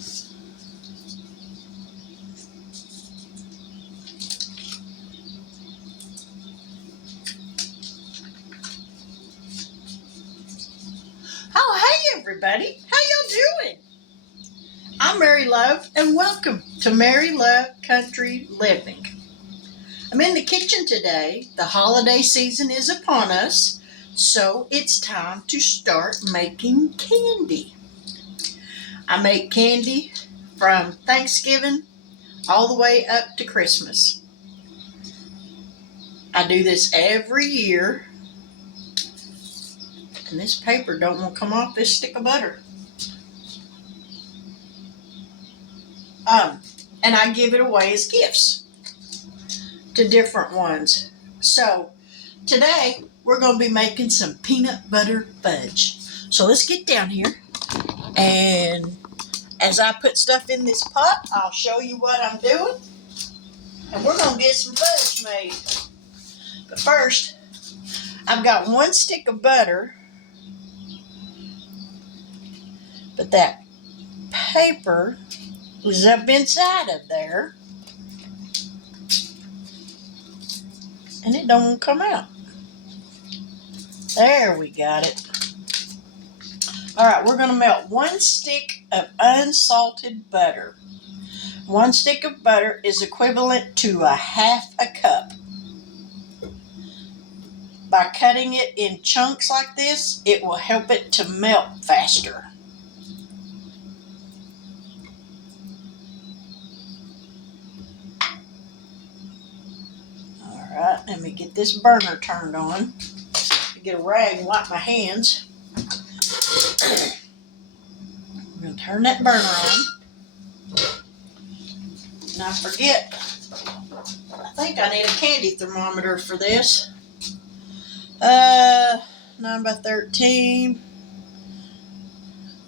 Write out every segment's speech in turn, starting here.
Oh, hey everybody. How y'all doing? I'm Mary Love and welcome to Mary Love Country Living. I'm in the kitchen today. The holiday season is upon us, so it's time to start making candy. I make candy from Thanksgiving all the way up to Christmas. I do this every year. And this paper don't want to come off this stick of butter. And I give it away as gifts to different ones. So today we're going to be making some peanut butter fudge. So let's get down here, and as I put stuff in this pot, I'll show you what I'm doing, and we're going to get some fudge made. But first, I've got one stick of butter, but that paper was up inside of there, and it don't come out. There, we got it. All right, we're going to melt 1 stick of unsalted butter. 1 stick of butter is equivalent to 1/2 cup. By cutting it in chunks like this, it will help it to melt faster. All right, let me get this burner turned on. Get a rag and wipe my hands. I'm going to turn that burner on. And I forget, I think I need a candy thermometer for this. 9 by 13.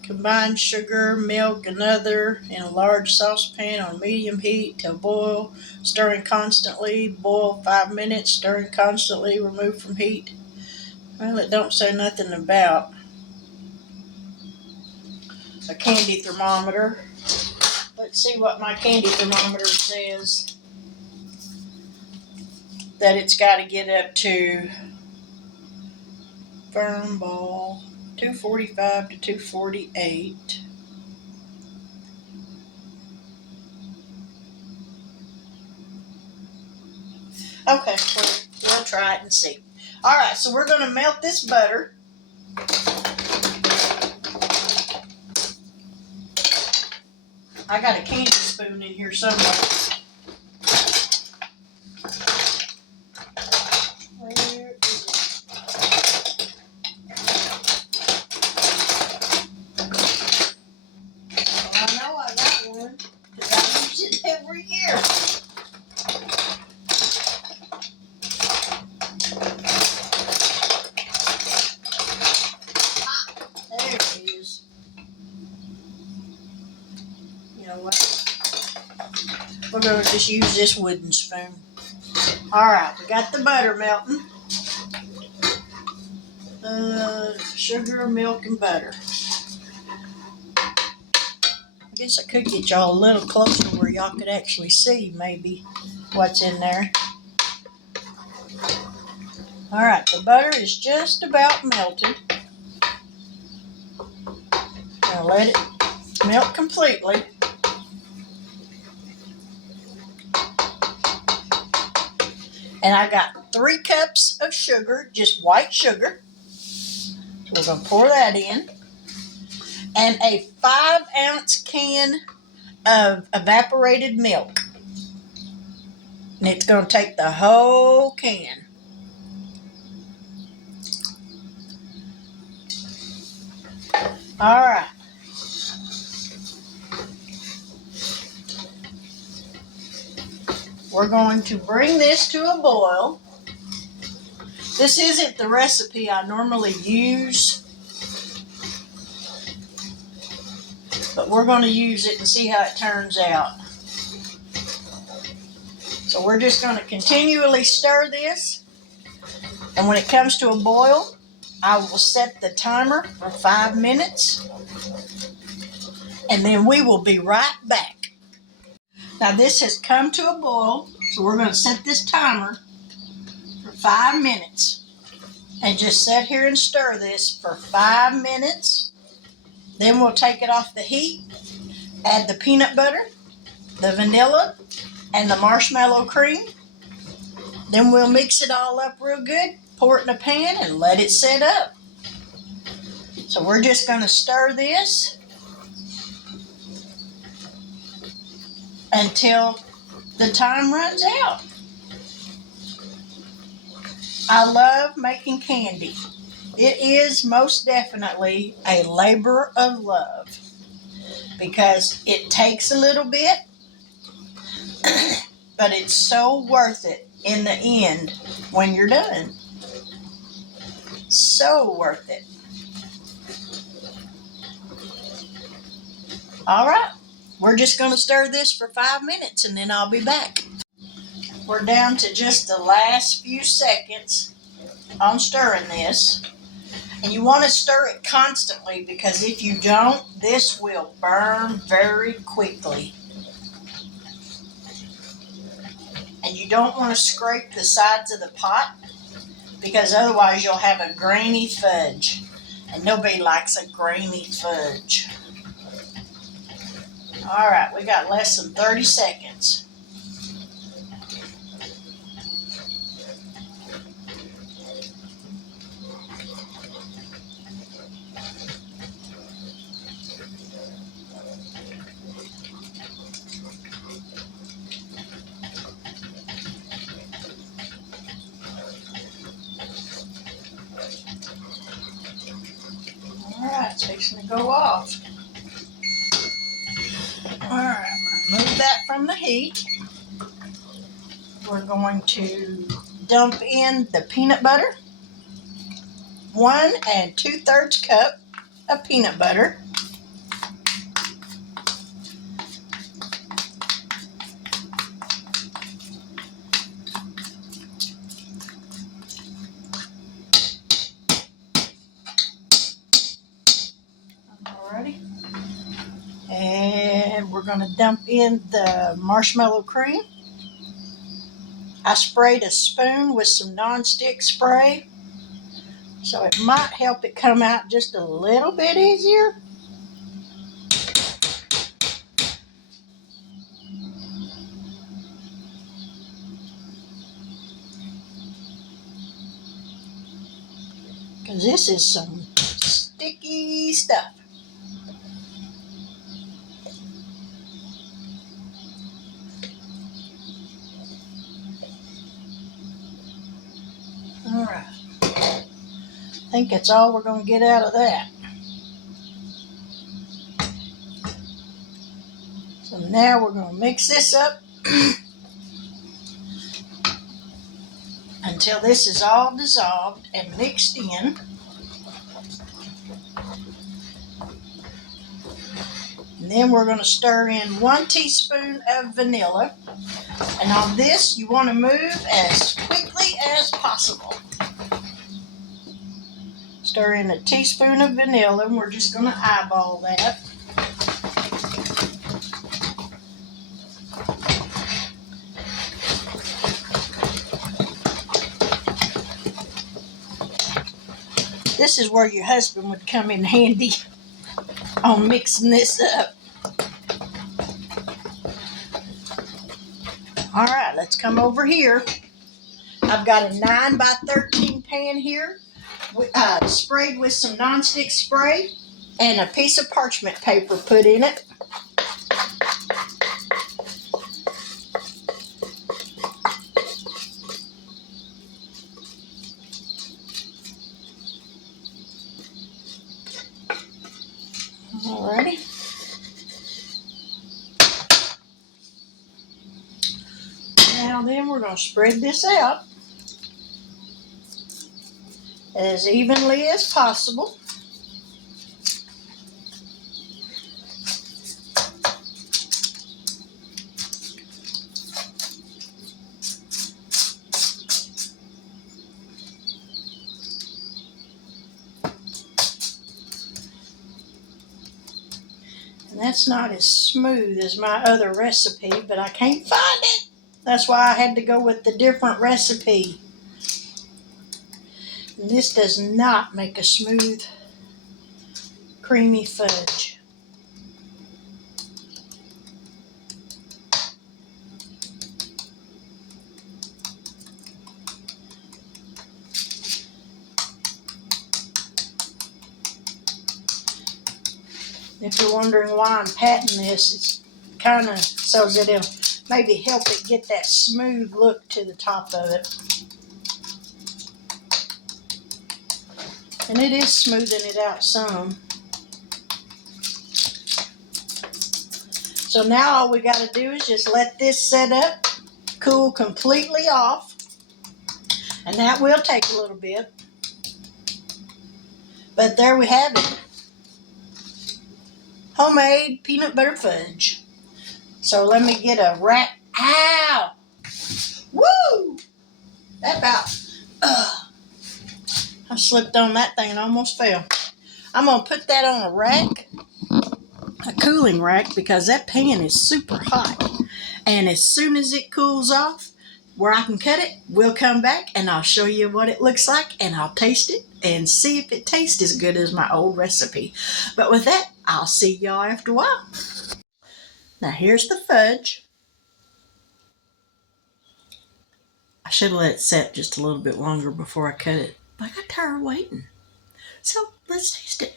Combine sugar, milk, and other in a large saucepan on medium heat till boil, stirring constantly. Boil 5 minutes, stirring constantly, remove from heat. Well, it don't say nothing about a candy thermometer. Let's see what my candy thermometer says. That it's got to get up to firm ball 245 to 248. Okay, we'll try it and see. All right, so we're going to melt this butter. I got a candy spoon in here somewhere. Where is it? Well, I know I got one because I use it every year. There it is. You know what? We're going to just use this wooden spoon. All right, we got the butter melting. Sugar, milk, and butter. I guess I could get y'all a little closer where y'all could actually see maybe what's in there. All right, the butter is just about melted. Now let it melt completely. And I got 3 cups of sugar, just white sugar. So we're going to pour that in. And a 5-ounce can of evaporated milk. And it's going to take the whole can. All right. We're going to bring this to a boil. This isn't the recipe I normally use, but we're going to use it and see how it turns out. So we're just going to continually stir this, and when it comes to a boil, I will set the timer for 5 minutes, and then we will be right back. Now this has come to a boil, so we're going to set this timer for 5 minutes and just sit here and stir this for 5 minutes. Then we'll take it off the heat, add the peanut butter, the vanilla, and the marshmallow cream. Then we'll mix it all up real good, pour it in a pan, and let it set up. So we're just going to stir this until the time runs out. I love making candy. It is most definitely a labor of love because it takes a little bit, but it's so worth it in the end when you're done. So worth it. All right, we're just going to stir this for 5 minutes and then I'll be back. We're down to just the last few seconds on stirring this. And you want to stir it constantly because if you don't, this will burn very quickly. And you don't want to scrape the sides of the pot because otherwise you'll have a grainy fudge. And nobody likes a grainy fudge. All right, we got less than 30 seconds. All right, it's fixing to go off. All right, move that from the heat. We're going to dump in the peanut butter. 1 2/3 cup of peanut butter. Alrighty. And we're going to dump in the marshmallow cream. I sprayed a spoon with some nonstick spray, so it might help it come out just a little bit easier. Because this is some sticky stuff. All right. I think that's all we're going to get out of that. So now we're going to mix this up until this is all dissolved and mixed in. And then we're going to stir in 1 teaspoon of vanilla. And on this, you want to move as quickly as possible. Stir in a teaspoon of vanilla, and we're just going to eyeball that. This is where your husband would come in handy on mixing this up. All right, let's come over here. I've got a 9 by 13 pan here, sprayed with some nonstick spray and a piece of parchment paper put in it. Alrighty. Now then we're going to spread this out as evenly as possible. And that's not as smooth as my other recipe, but I can't find it. That's why I had to go with the different recipe. And this does not make a smooth, creamy fudge. If you're wondering why I'm patting this, it's kind of so that it'll maybe help it get that smooth look to the top of it. And it is smoothing it out some. So now all we got to do is just let this set up, cool completely off. And that will take a little bit. But there we have it. Homemade peanut butter fudge. So let me get a rack. Ow! Woo! That about, I slipped on that thing and almost fell. I'm going to put that on a rack, a cooling rack, because that pan is super hot. And as soon as it cools off, where I can cut it, we'll come back and I'll show you what it looks like and I'll taste it and see if it tastes as good as my old recipe. But with that, I'll see y'all after a while. Now here's the fudge. I should have let it set just a little bit longer before I cut it, but I got tired of waiting. So let's taste it.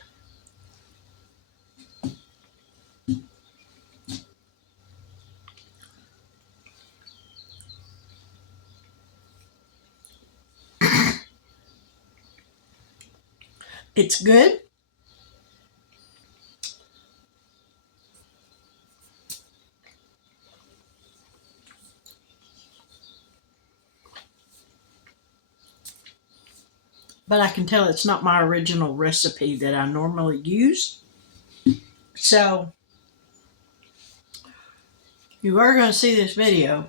It's good. But I can tell it's not my original recipe that I normally use. So you are going to see this video,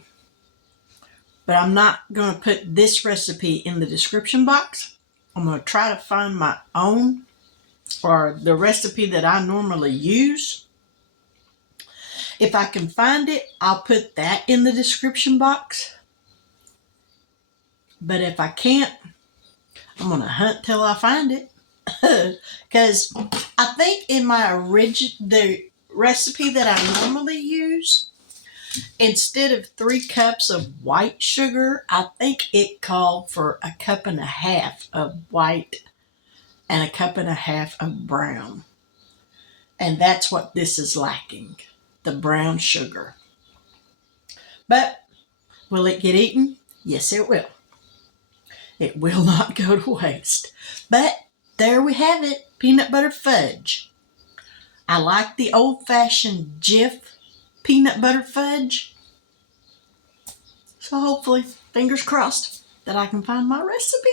but I'm not going to put this recipe in the description box. I'm going to try to find my own, or the recipe that I normally use. If I can find it, I'll put that in the description box. But if I can't, I'm going to hunt till I find it. Because I think in my the recipe that I normally use, instead of 3 cups of white sugar, I think it called for 1.5 cups of white and 1.5 cups of brown. And that's what this is lacking, the brown sugar. But will it get eaten? Yes, it will. It will not go to waste. But there we have it, peanut butter fudge. I like the old-fashioned Jif peanut butter fudge. So hopefully, fingers crossed, that I can find my recipe.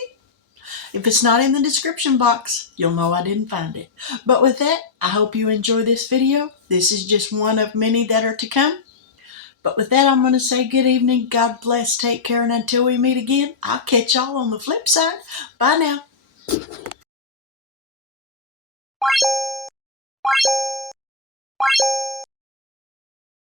If it's not in the description box, you'll know I didn't find it. But with that, I hope you enjoy this video. This is just one of many that are to come. But with that, I'm going to say good evening, God bless, take care, and until we meet again, I'll catch y'all on the flip side. Bye now.